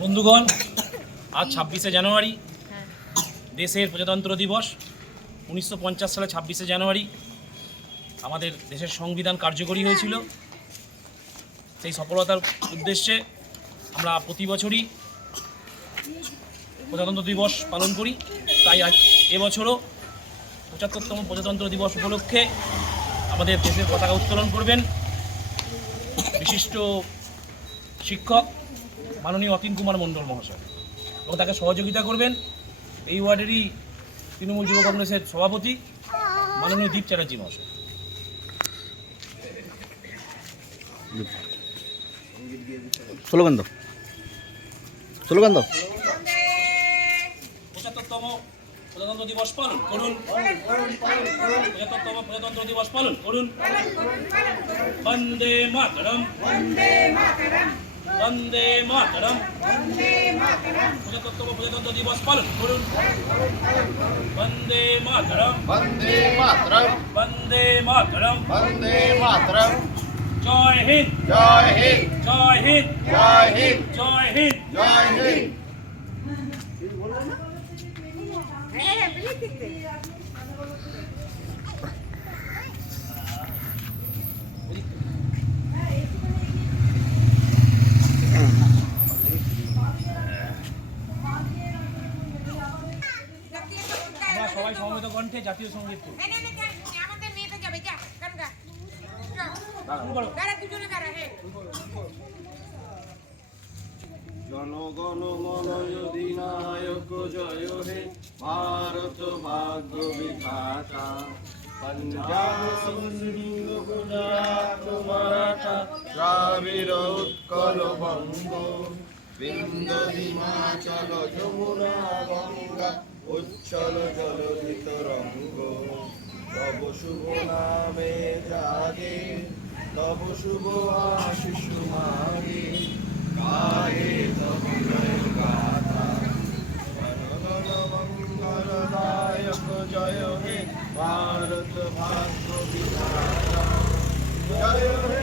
বন্ধুগণ, আজ 26শে জানুয়ারি দেশের প্রজাতন্ত্র দিবস। 1950 সালে 26শে জানুয়ারি আমাদের দেশের সংবিধান কার্যকরী হয়েছিল। সেই সফলতার উদ্দেশ্যে আমরা প্রতি বছরই প্রজাতন্ত্র দিবস পালন করি। তাই আজ এবছরও 75তম প্রজাতন্ত্র দিবস উপলক্ষে আমাদের দেশের পতাকা উত্তোলন করবেন বিশিষ্ট শিক্ষক মাননীয় অতীন কুমার মণ্ডল মহাশয়, এবং তাকে সহযোগিতা করবেন এই ওয়ার্ডেরই তৃণমূল যুব কংগ্রেসের সভাপতি মাননীয় দীপ চ্যাটার্জি মহাশয়। স্লোগান দাও। 75তম প্রজাতন্ত্র দিবস পালন করুন। 75তম প্রজাতন্ত্র দিবস পালন করুন। বন্দে মাতরম, বন্দে মাতরম। 75তম প্রজাতন্ত্র দিবস পালন করুন। বন্দে মাতরম, বন্দে মাতরম, বন্দে মাতরম। বন্দে মাতরম। জয় হিন্দ, জয় হিন্দ, জয় হিন্দ, জয় হিন্দ, জয় হিন্দ। জয় হিন্দ। আমরা সবাই সমবেত কণ্ঠে জাতীয় সঙ্গীত করি। জনগণ মন অধিনায়ক জয় হে, ভারত ভাগ্য বিধাতা। পঞ্জাব সিন্ধু গুজরাট মারাঠা, দ্রাবিড় উৎকল বঙ্গ, বিন্ধ্য হিমাচল যমুনা গঙ্গা, উচ্ছল জলধিত রঙ্গ। তব শুভ নামে জাগে, তব শুভ আশিস মাগে, গায়ে তব জয় গাথা। জনগণ মঙ্গলদায়ক জয় হে, ভারত ভাগ্য বিধাতা। জয় হে,